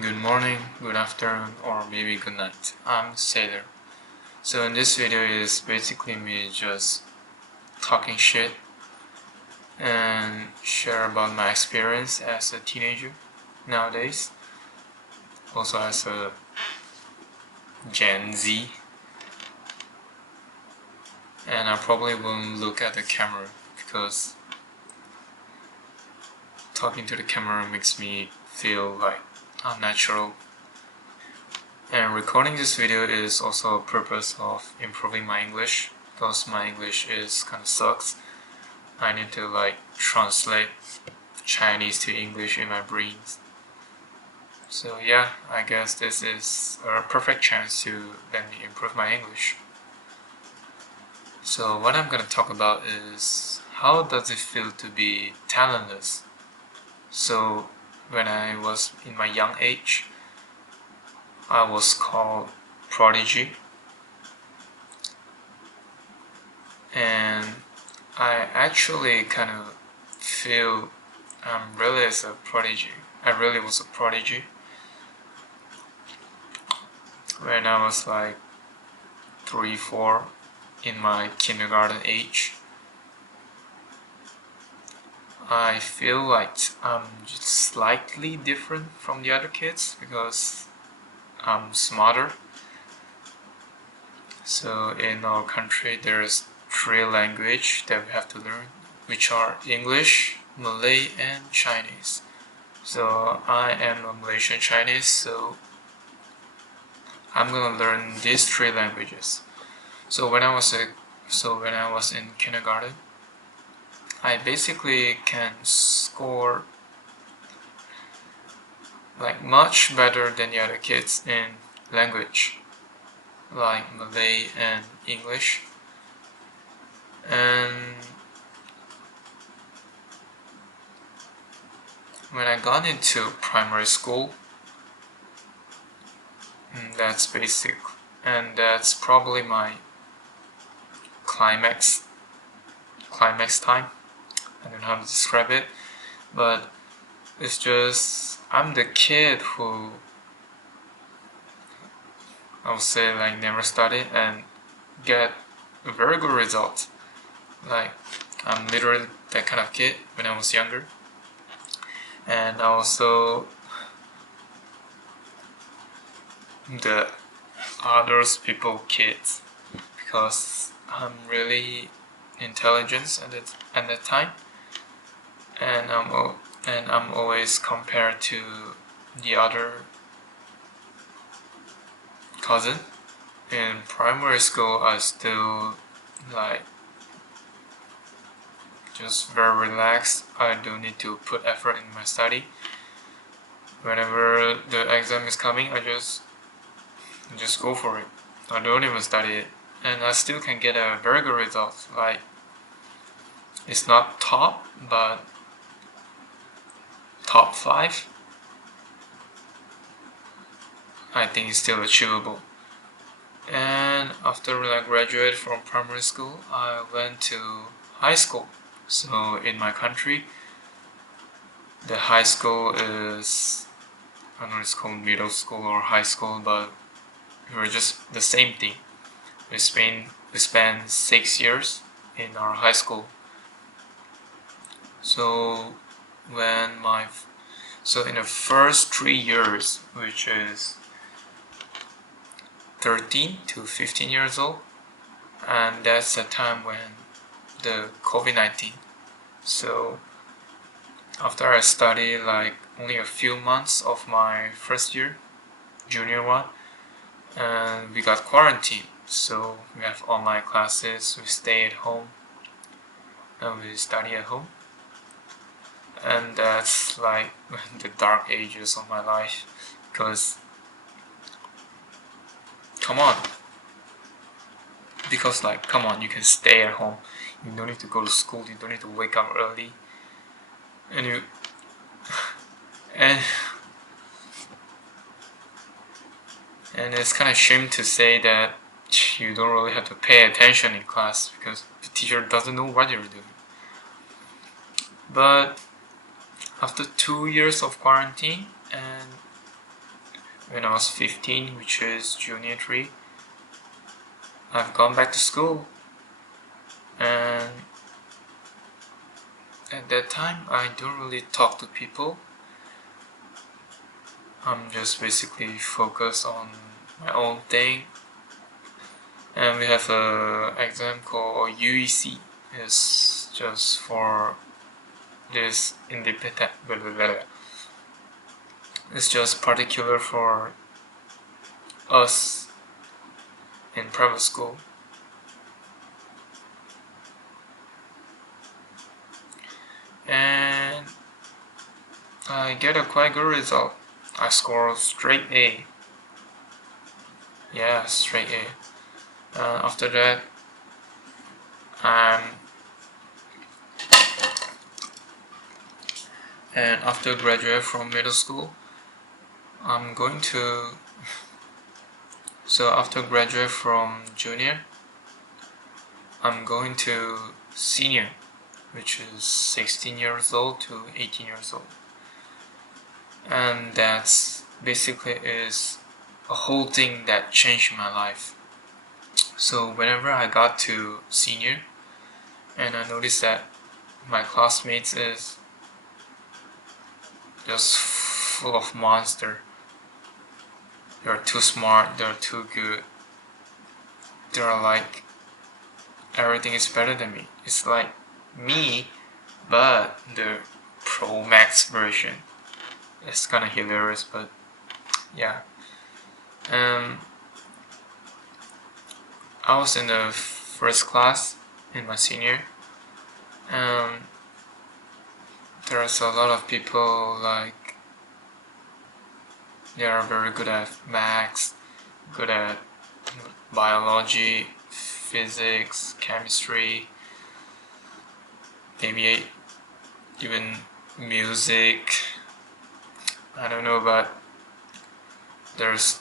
Good morning, good afternoon, or maybe good night. I'm Sailor. So in this video is basically me just talking shit and share about my experience as a teenager nowadays. Also as a Gen Z. And I probably won't look at the camera because talking to the camera makes me feel like unnatural. And recording this video is also a purpose of improving my English because my English is kind of sucks. I need to translate Chinese to English in my brains. So yeah, I guess this is a perfect chance to let me improve my English. So what I'm gonna talk about is how does it feel to be talentless? So when I was in my young age, I was called prodigy, and I actually kind of feel really as a prodigy. I really was a prodigy when I was like 3, 4 in my kindergarten age. I feel like I'm just slightly different from the other kids because I'm smarter. So in our country there's 3 languages that we have to learn, which are English, Malay, and Chinese. So I am a Malaysian Chinese, so I'm gonna learn these 3 languages. So when I was in kindergarten, I basically can score like much better than the other kids in language, like Malay and English. And when I got into primary school, that's basic, and that's probably my climax time. I don't know how to describe it, but it's just I'm the kid who I would say never studied and get a very good result. Like I'm literally that kind of kid when I was younger, and also the others people kids because I'm really intelligent at that time, and I'm always compared to the other cousin. In primary school, I still like just very relaxed. I don't need to put effort in my study. Whenever the exam is coming, I just go for it. I don't even study it, and I still can get a very good result. Like it's not top, but top 5. I think it's still achievable. And after I graduated from primary school, I went to high school. So in my country, the high school is, I don't know, it's called middle school or high school, but we're just the same thing. We spent 6 years in our high school. So in the first 3 years, which is 13 to 15 years old, and that's the time when the COVID-19. So after I studied only a few months of my first year, junior one, and we got quarantined. So we have online classes, we stay at home, and we study at home. And that's like the dark ages of my life, because come on, you can stay at home, you don't need to go to school, you don't need to wake up early, and and it's kind of shame to say that you don't really have to pay attention in class because the teacher doesn't know what you're doing. But after 2 years of quarantine, and when I was 15, which is junior 3, I've gone back to school, and at that time I don't really talk to people. I'm just basically focused on my own thing. And we have a exam called UEC. It's just for this independent. It's just particular for us in private school. And I get a quite good result. I score straight A. Yeah, straight A. After that, I'm and after graduate from middle school, I'm going to. So after graduate from junior, I'm going to senior, which is 16 years old to 18 years old. And that's basically is a whole thing that changed my life. So whenever I got to senior, and I noticed that my classmates is just full of monster. They're too smart, they're too good. They're like everything is better than me. It's like me, but the Pro Max version. It's kind of hilarious, but yeah. I was in the first class in my senior. There's a lot of people like they are very good at maths, good at biology, physics, chemistry, maybe even music. I don't know, but there's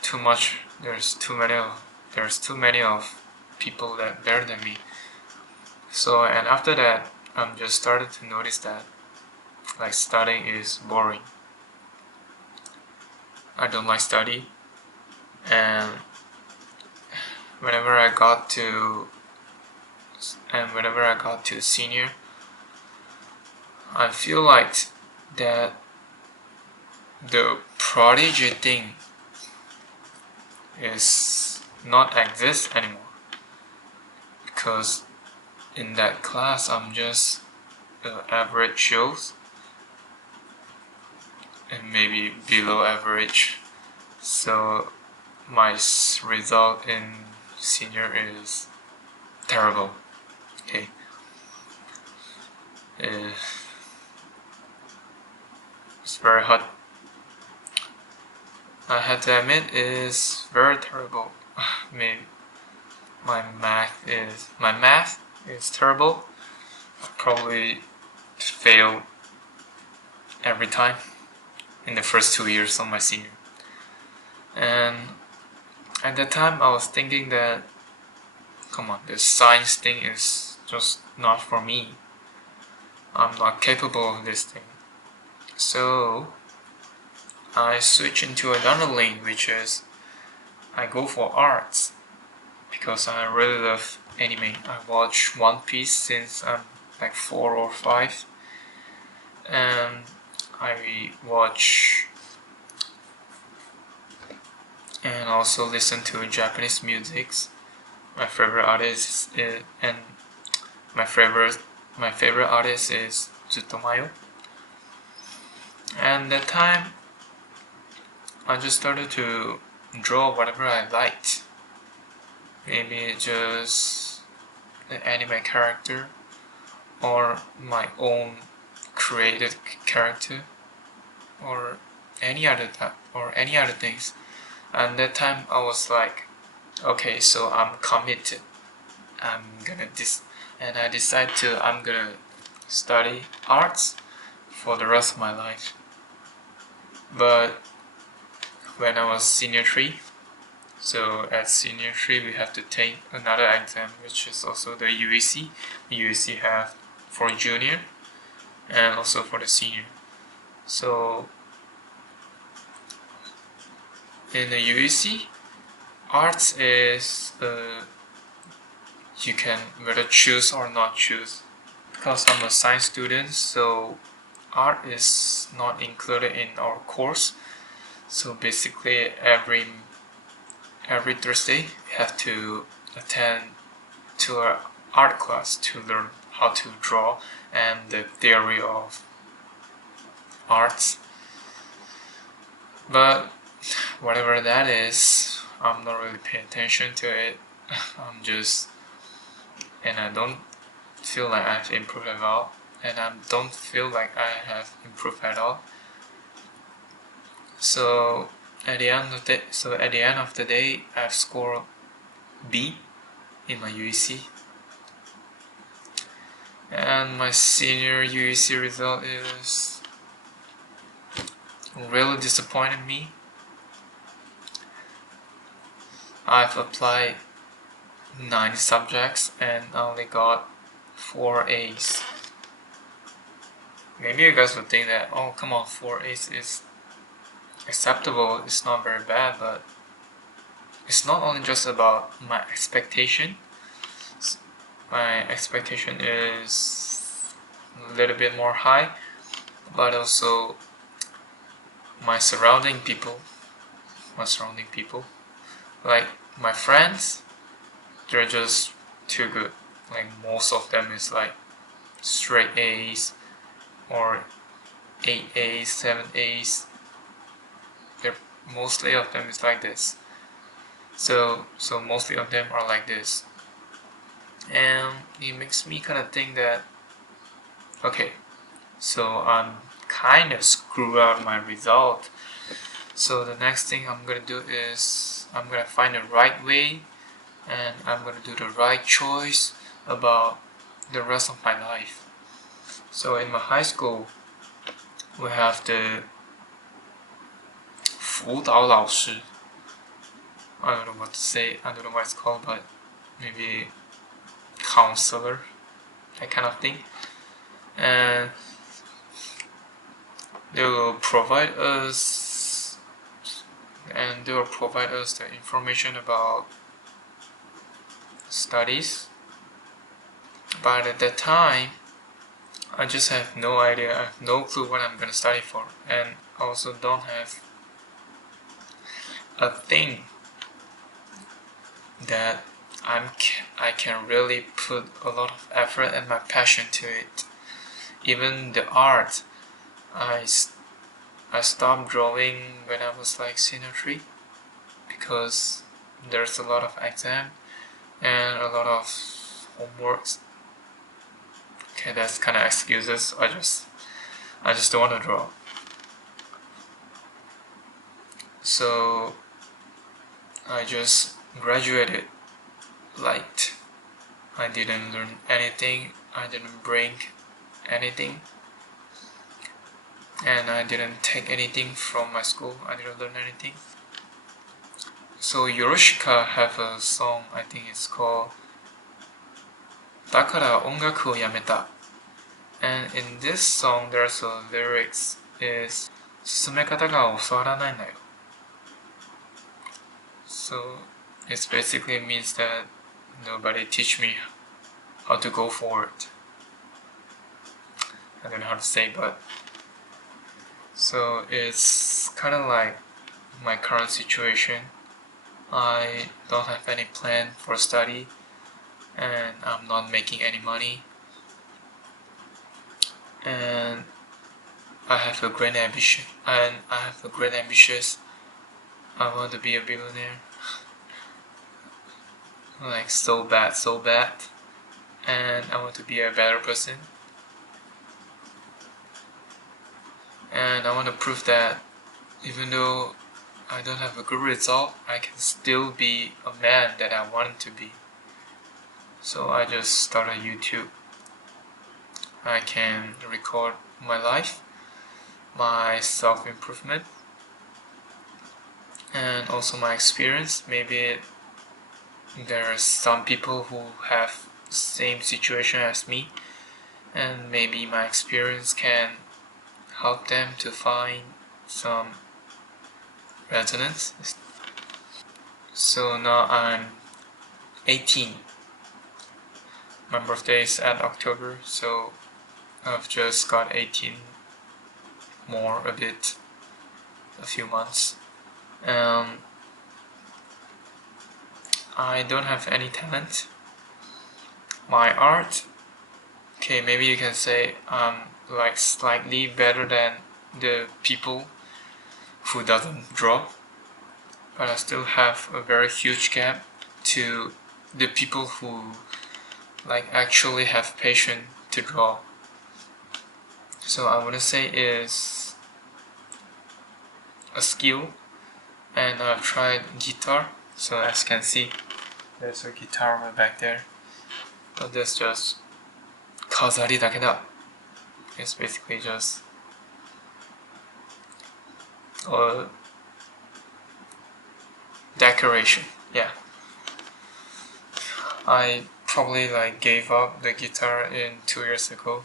too much. There's too many of people that better than me. So and after that, I'm just started to notice that like studying is boring. I don't like study, and whenever I got to senior, I feel like that the prodigy thing is not exist anymore, because in that class I'm just average shows and maybe below average. So my result in senior is terrible. Okay. It's very hard. I had to admit it's very terrible. Maybe my math is terrible. I probably fail every time in the first 2 years of my senior. And at that time I was thinking that come on, this science thing is just not for me. I'm not capable of this thing. So I switch into another lane, which is I go for arts because I really love anime. I watch One Piece since I'm like 4 or 5, and I watch and also listen to Japanese musics. My favorite artist is, and my favorite artist is Zutomayo. And that time, I just started to draw whatever I liked. Maybe just an anime character or my own created character or any other things. And that time I was like, okay, so I'm committed. And I decided I'm gonna study arts for the rest of my life. But when I was senior 3, so at senior 3 we have to take another exam, which is also the UEC. The UEC have for junior and also for the senior. So in the UEC, arts is you can whether choose or not choose. Because I'm a science student, so art is not included in our course. So basically, every Thursday we have to attend to our art class to learn how to draw and the theory of arts. But whatever that is, I'm not really paying attention to it. And I don't feel like I've improved at all, and I don't feel like I have improved at all. So at the end of the day, I've scored B in my UEC, and my senior UEC result is really disappointed me. I've applied 9 subjects and only got 4 A's. Maybe you guys would think that, oh come on, 4 A's is acceptable, it's not very bad, but it's not only just about my expectation. My expectation is a little bit more high, but also my surrounding people, like my friends, they're just too good. Like most of them is like straight A's or 8 A's, 7 A's. Mostly of them is like this. So mostly of them are like this. And it makes me kind of think that, okay, so I'm kind of screw out my result. So the next thing I'm gonna do is I'm gonna find the right way, and I'm gonna do the right choice about the rest of my life. So in my high school, we have the 辅导老师. I don't know what to say. I don't know what it's called, but maybe counselor, that kind of thing. And they will provide us the information about studies. But at that time, I just have no idea. I have no clue what I'm gonna study for, and I also don't have a thing that I can really put a lot of effort and my passion to it. Even the art, I stopped drawing when I was like senior 3 because there's a lot of exam and a lot of homeworks. Okay, that's kind of excuses. I just don't want to draw. So I just graduated light. I didn't learn anything. I didn't bring anything. And I didn't take anything from my school. I didn't learn anything. So Yoroshika have a song, I think it's called だから音楽をやめた. And in this song there's a lyrics is 進め方が教わらないんだよ. So it basically means that nobody teach me how to go forward. I don't know how to say, but so it's kind of like my current situation. I don't have any plan for study, and I'm not making any money, and I have a great ambition. I want to be a billionaire. Like so bad, and I want to be a better person. And I want to prove that even though I don't have a good result, I can still be a man that I want to be. So I just started YouTube. I can record my life, my self-improvement, and also my experience. Maybe there are some people who have the same situation as me, and maybe my experience can help them to find some resonance. So now I'm 18. My birthday is at October, so I've just got 18 more a few months. I don't have any talent. My art, okay, maybe you can say I'm like slightly better than the people who doesn't draw, but I still have a very huge gap to the people who like actually have patience to draw. So I wouldn't say is a skill, and I've tried guitar. So as you can see, there's a guitar right back there, but that's just 飾りだけだ. It's basically just a decoration. Yeah. I probably like gave up the guitar in 2 years ago,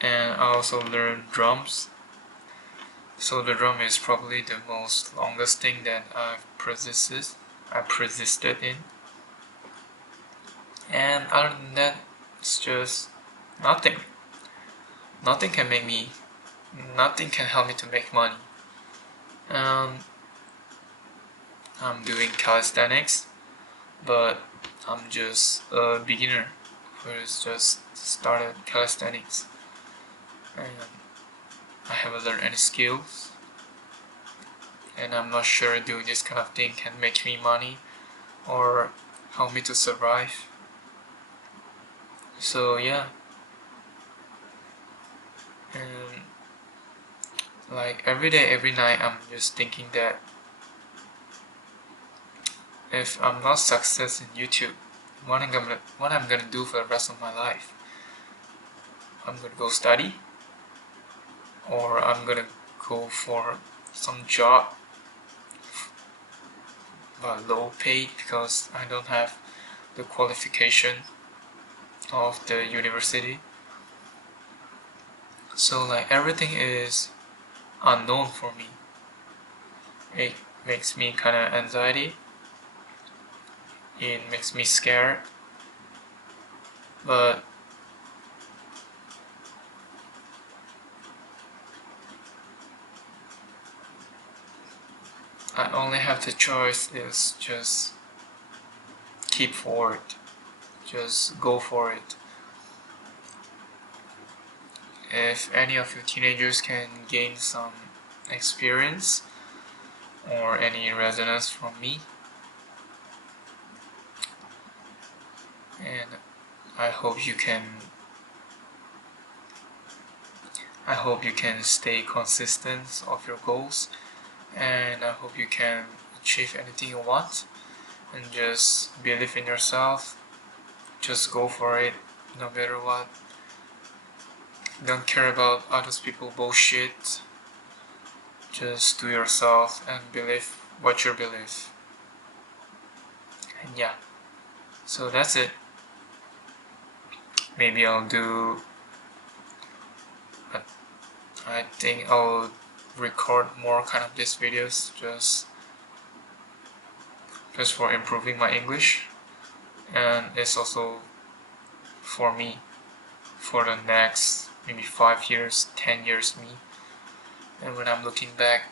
and I also learned drums. So the drum is probably the most longest thing that I've persisted in. And other than that, it's just nothing. Nothing can help me to make money. I'm doing calisthenics, but I'm just a beginner who's just started calisthenics, and I haven't learned any skills, and I'm not sure doing this kind of thing can make me money or help me to survive. So yeah, and like every day, every night, I'm just thinking that if I'm not success in YouTube, what I'm gonna do for the rest of my life? I'm gonna go study, or I'm gonna go for some job, but low paid because I don't have the qualification of the university. So like everything is unknown for me. It makes me kind of anxiety. It makes me scared. But I only have the choice is just keep forward. Just go for it. If any of you teenagers can gain some experience or any resonance from me, and I hope you can stay consistent of your goals, and I hope you can achieve anything you want, and just believe in yourself. Just go for it no matter what. Don't care about other people bullshit. Just do yourself and believe what you believe. And yeah, so that's it. Maybe I think I'll record more kind of these videos just for improving my English, and it's also for me for the next maybe 5 years, 10 years me. And when I'm looking back,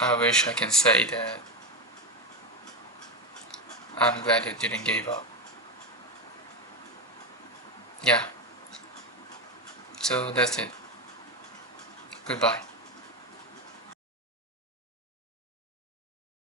I wish I can say that I'm glad I didn't give up. Yeah. So that's it. Goodbye.